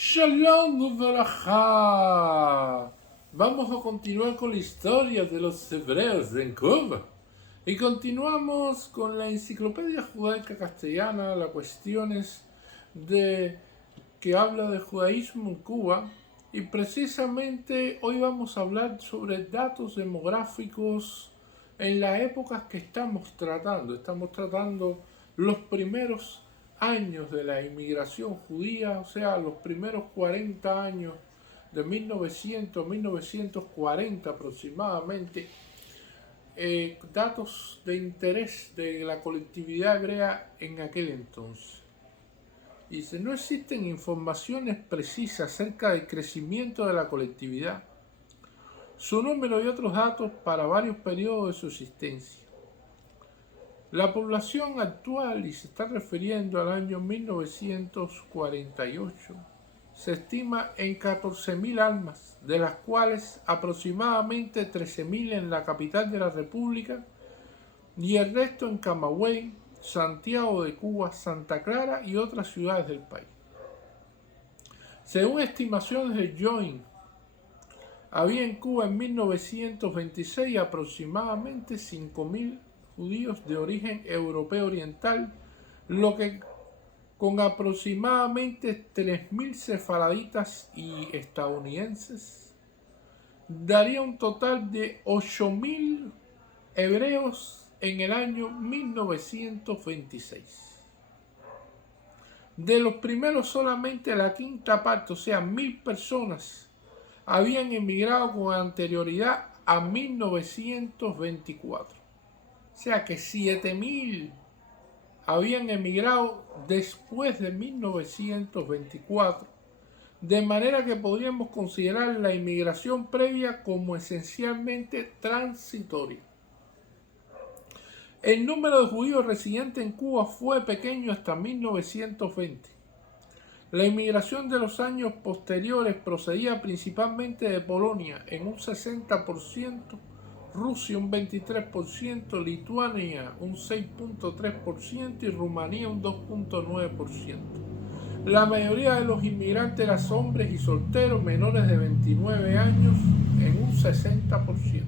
Shalom Uberajá. Vamos a continuar con la historia de los hebreos en Cuba. Y continuamos con la Enciclopedia Judaica Castellana, las cuestiones que habla de judaísmo en Cuba. Y precisamente hoy vamos a hablar sobre datos demográficos en las épocas que estamos tratando. Estamos tratando los primeros años de la inmigración judía, o sea, los primeros 40 años de 1900 a 1940 aproximadamente. Datos de interés de la colectividad hebrea en aquel entonces. Dice, no existen informaciones precisas acerca del crecimiento de la colectividad, su número y otros datos para varios periodos de su existencia. La población actual, y se está refiriendo al año 1948, se estima en 14.000 almas, de las cuales aproximadamente 13.000 en la capital de la República y el resto en Camagüey, Santiago de Cuba, Santa Clara y otras ciudades del país. Según estimaciones de Joint, había en Cuba en 1926 aproximadamente 5.000 judíos de origen europeo oriental, lo que con aproximadamente 3.000 sefaraditas y estadounidenses daría un total de 8.000 hebreos en el año 1926. De los primeros solamente la quinta parte, o sea, 1.000 personas, habían emigrado con anterioridad a 1924. O sea que 7.000 habían emigrado después de 1924, de manera que podríamos considerar la inmigración previa como esencialmente transitoria. El número de judíos residentes en Cuba fue pequeño hasta 1920. La inmigración de los años posteriores procedía principalmente de Polonia en un 60%, Rusia un 23%, Lituania un 6.3% y Rumanía un 2.9%. La mayoría de los inmigrantes eran hombres y solteros menores de 29 años en un 60%.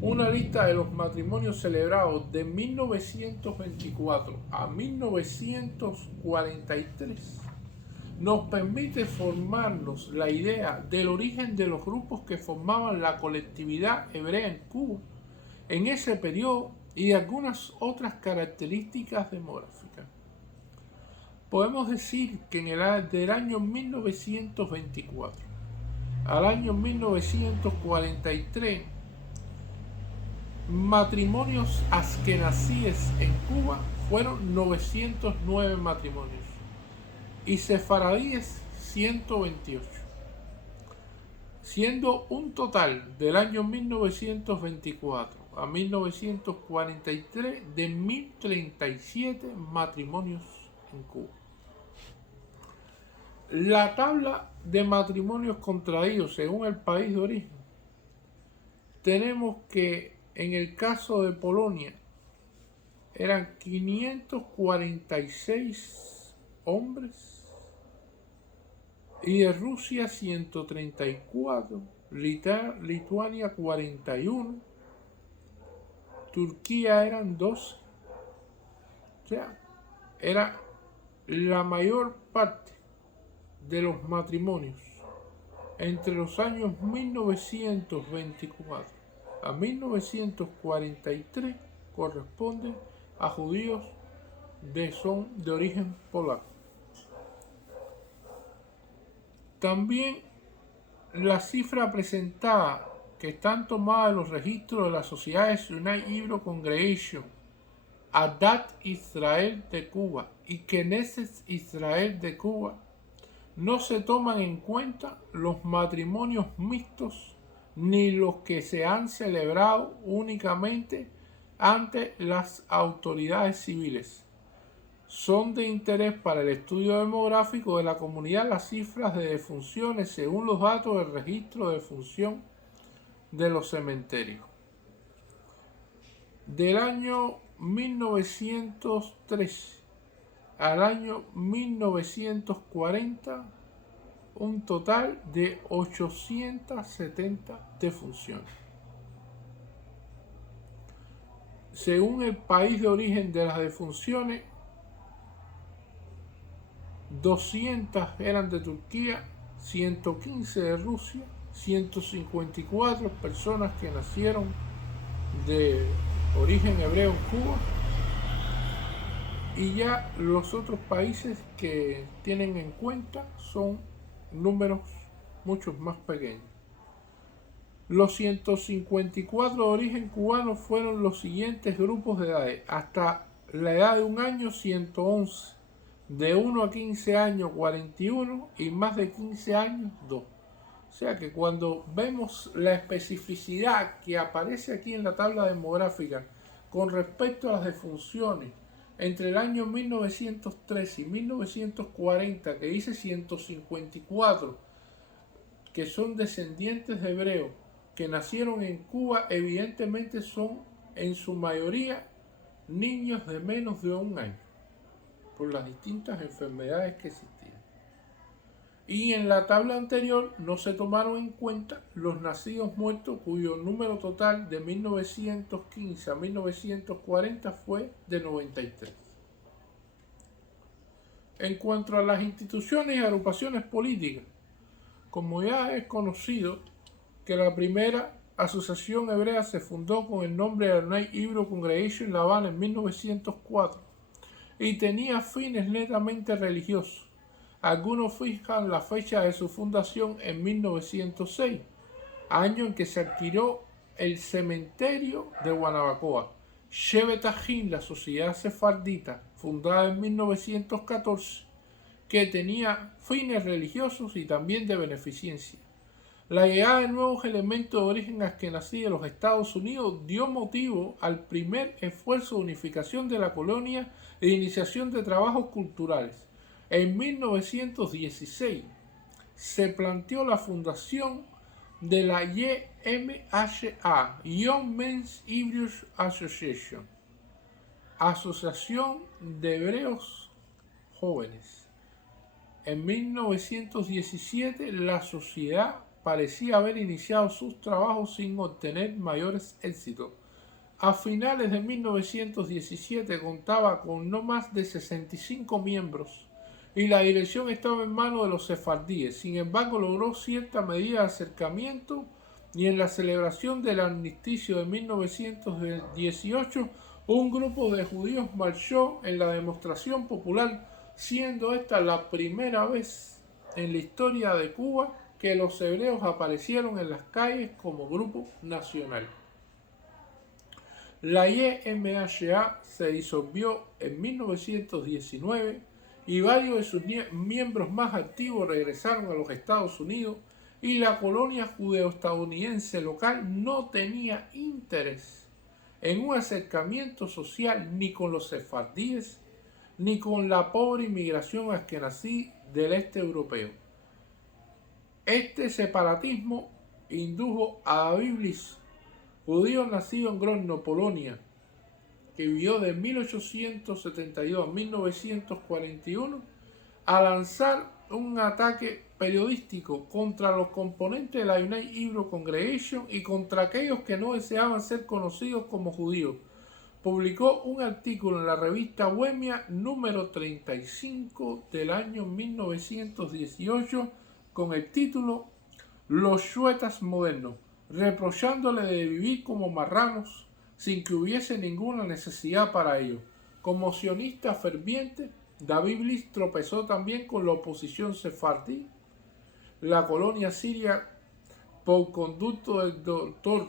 Una lista de los matrimonios celebrados de 1924 a 1943 nos permite formarnos la idea del origen de los grupos que formaban la colectividad hebrea en Cuba en ese periodo y algunas otras características demográficas. Podemos decir que del año 1924 al año 1943, matrimonios askenazíes en Cuba fueron 909 matrimonios y sefaradíes 128, siendo un total del año 1924 a 1943 de 1.037 matrimonios en Cuba. La tabla de matrimonios contraídos según el país de origen, tenemos que en el caso de Polonia eran 546 hombres, y de Rusia 134, Lituania 41, Turquía eran 12. O sea, era la mayor parte de los matrimonios entre los años 1924 a 1943 corresponden a judíos de origen polaco. También la cifra presentada, que están tomadas de los registros de la Sociedad United Hebrew Congregation, Adat Israel de Cuba y Knesset Israel de Cuba, no se toman en cuenta los matrimonios mixtos ni los que se han celebrado únicamente ante las autoridades civiles. Son de interés para el estudio demográfico de la comunidad las cifras de defunciones según los datos del registro de defunción de los cementerios. Del año 1903 al año 1940 un total de 870 defunciones. Según el país de origen de las defunciones, 200 eran de Turquía, 115 de Rusia, 154 personas que nacieron de origen hebreo en Cuba, y ya los otros países que tienen en cuenta son números mucho más pequeños. Los 154 de origen cubano fueron los siguientes grupos de edades: hasta la edad de un año, 111, de 1 a 15 años, 41, y más de 15 años, 2. O sea que cuando vemos la especificidad que aparece aquí en la tabla demográfica con respecto a las defunciones entre el año 1913 y 1940, que dice 154, que son descendientes de hebreos que nacieron en Cuba, evidentemente son en su mayoría niños de menos de un año, por las distintas enfermedades que existían. Y en la tabla anterior no se tomaron en cuenta los nacidos muertos, cuyo número total de 1915 a 1940 fue de 93. En cuanto a las instituciones y agrupaciones políticas, como ya es conocido que la primera asociación hebrea se fundó con el nombre de Adonai Hebrew Congregation en La Habana en 1904 y tenía fines netamente religiosos. Algunos fijan la fecha de su fundación en 1906, año en que se adquirió el cementerio de Guanabacoa. Shevet Ajin, la sociedad sefardita, fundada en 1914, que tenía fines religiosos y también de beneficencia. La llegada de nuevos elementos de origen askenazí de los Estados Unidos dio motivo al primer esfuerzo de unificación de la colonia e iniciación de trabajos culturales. En 1916 se planteó la fundación de la YMHA, Young Men's Hebrew Association, Asociación de Hebreos Jóvenes. En 1917 la sociedad parecía haber iniciado sus trabajos sin obtener mayores éxitos. A finales de 1917 contaba con no más de 65 miembros y la dirección estaba en manos de los sefardíes. Sin embargo, logró cierta medida de acercamiento y en la celebración del armisticio de 1918 un grupo de judíos marchó en la demostración popular, siendo esta la primera vez en la historia de Cuba que los hebreos aparecieron en las calles como grupo nacional. La YMHA se disolvió en 1919 y varios de sus miembros más activos regresaron a los Estados Unidos, y la colonia judeo-estadounidense local no tenía interés en un acercamiento social ni con los sefardíes ni con la pobre inmigración askenazí del este europeo. Este separatismo indujo a David Bliss, judío nacido en Grodno, Polonia, que vivió de 1872 a 1941, a lanzar un ataque periodístico contra los componentes de la United Hebrew Congregation y contra aquellos que no deseaban ser conocidos como judíos. Publicó un artículo en la revista Bohemia número 35 del año 1918 con el título Los Shuetas Modernos, reprochándole de vivir como marranos sin que hubiese ninguna necesidad para ello. Como sionista ferviente, David Bliss tropezó también con la oposición sefardí. La colonia siria, por conducto del doctor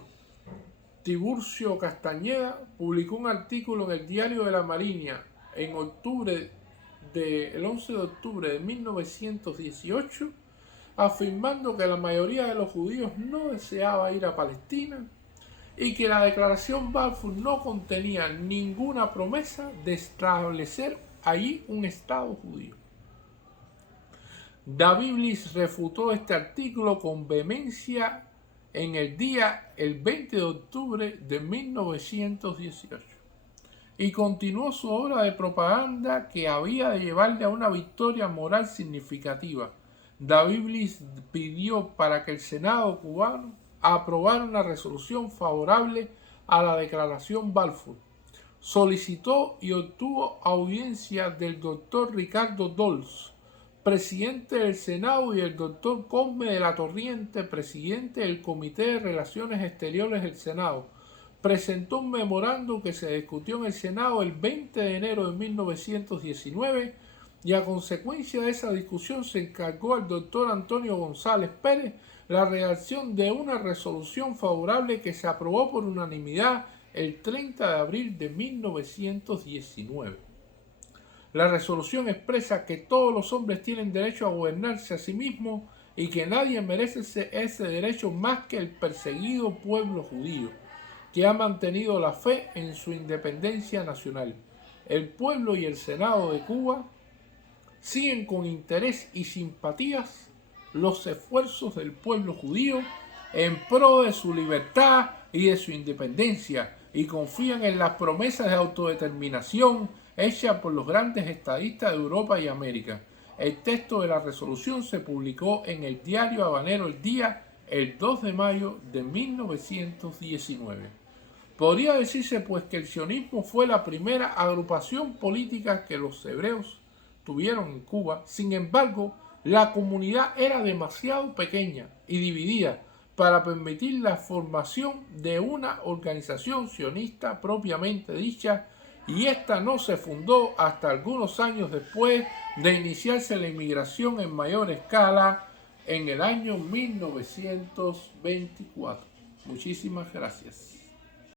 Tiburcio Castañeda, publicó un artículo en el Diario de la Marina en el 11 de octubre de 1918, afirmando que la mayoría de los judíos no deseaba ir a Palestina y que la declaración Balfour no contenía ninguna promesa de establecer allí un Estado judío. David Bliss refutó este artículo con vehemencia en el 20 de octubre de 1918 y continuó su obra de propaganda que había de llevarle a una victoria moral significativa, David Bliss pidió para que el Senado cubano aprobara una resolución favorable a la declaración Balfour. Solicitó y obtuvo audiencia del doctor Ricardo Dols, presidente del Senado, y el doctor Cosme de la Torriente, presidente del Comité de Relaciones Exteriores del Senado. Presentó un memorándum que se discutió en el Senado el 20 de enero de 1919 y a consecuencia de esa discusión se encargó al doctor Antonio González Pérez la redacción de una resolución favorable que se aprobó por unanimidad el 30 de abril de 1919. La resolución expresa que todos los hombres tienen derecho a gobernarse a sí mismos y que nadie merece ese derecho más que el perseguido pueblo judío, que ha mantenido la fe en su independencia nacional. El pueblo y el Senado de Cuba siguen con interés y simpatías los esfuerzos del pueblo judío en pro de su libertad y de su independencia, y confían en las promesas de autodeterminación hechas por los grandes estadistas de Europa y América. El texto de la resolución se publicó en el diario habanero El Día el 2 de mayo de 1919. Podría decirse pues que el sionismo fue la primera agrupación política que los hebreos tuvieron en Cuba. Sin embargo, la comunidad era demasiado pequeña y dividida para permitir la formación de una organización sionista propiamente dicha, y esta no se fundó hasta algunos años después de iniciarse la inmigración en mayor escala en el año 1924. Muchísimas gracias.